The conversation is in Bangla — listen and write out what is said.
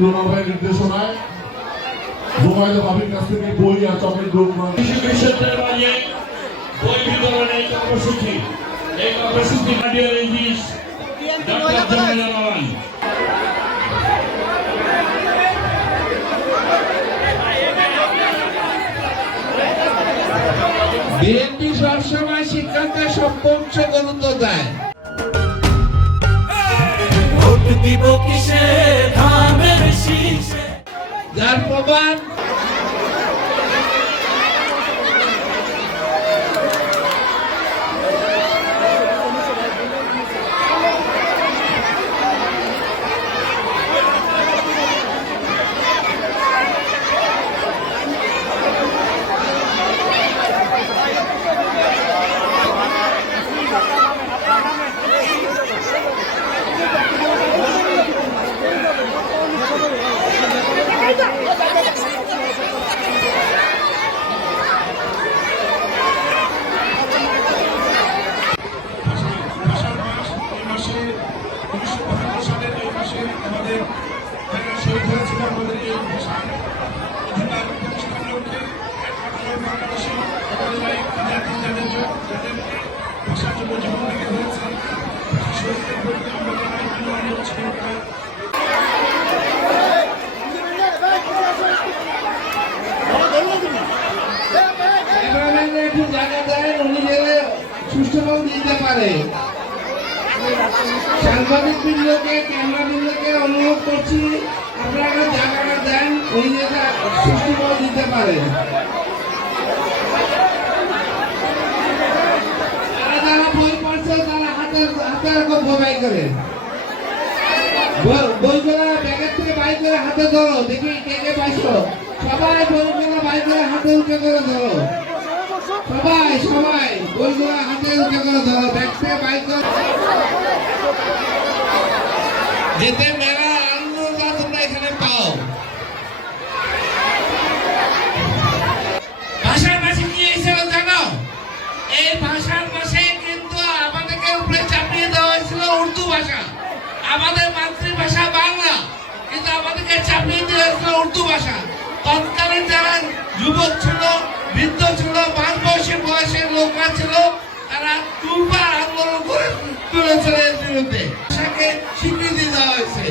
নির্দেশনায় জুবাইদা ভাবির কাছ থেকে বই আর চকলেট বিশ্ববিদ্যালয়ের মাঝে বই বিতরণের কর্মসূচি এই কর্মসূচি ডাক্তার জামাল রহমান বিএনপি সবসময় শিক্ষাকে সর্বোচ্চ গুরুত্ব দেয়। যার প্রমাণ জায়গা দেন উনি গেলে সুষ্ঠুভাবে দিতে পারে। সাংবাদিক বৃন্দকে ক্যামেরা বৃন্দকে অনুরোধ করছি আপনারা জায়গাটা দেন উনি যেটা সুষ্ঠুভাবে দিতে পারেন। যারা বই পড়ছে তারা হাতে বই করেন, বইগুলা ব্যাগের থেকে বাইর করে হাতে ধরো, দেখি কে কে পাইছো। সবাই বইগুলা বাইর করে হাতে উঠে করে ধরো, সবাই বইগুলা হাতে উঠে করে ধরো, ব্যাগ থেকে বাইর করে যেতে মেলা আনন্দ তোমরা এখানে পাও। ভাষার মাসে কি হয়েছিল জানো? এই ভাষার মাসে কিন্তু আমাদেরকে উপরে চাপিয়ে দেওয়া হয়েছিল উর্দু ভাষা। আমাদের মাতৃভাষা বাংলা, কিন্তু আমাদেরকে চাপিয়ে দেওয়া হয়েছিল উর্দু ভাষা। তৎকালীন যারা যুবক ছিল, বৃদ্ধ ছিল, বয়সের লোকরা ছিল, তারা দুবার আন্দোলন করে তুলেছিল এর বিরুদ্ধে। ভাষাকে স্বীকৃতি দেওয়া হয়েছে।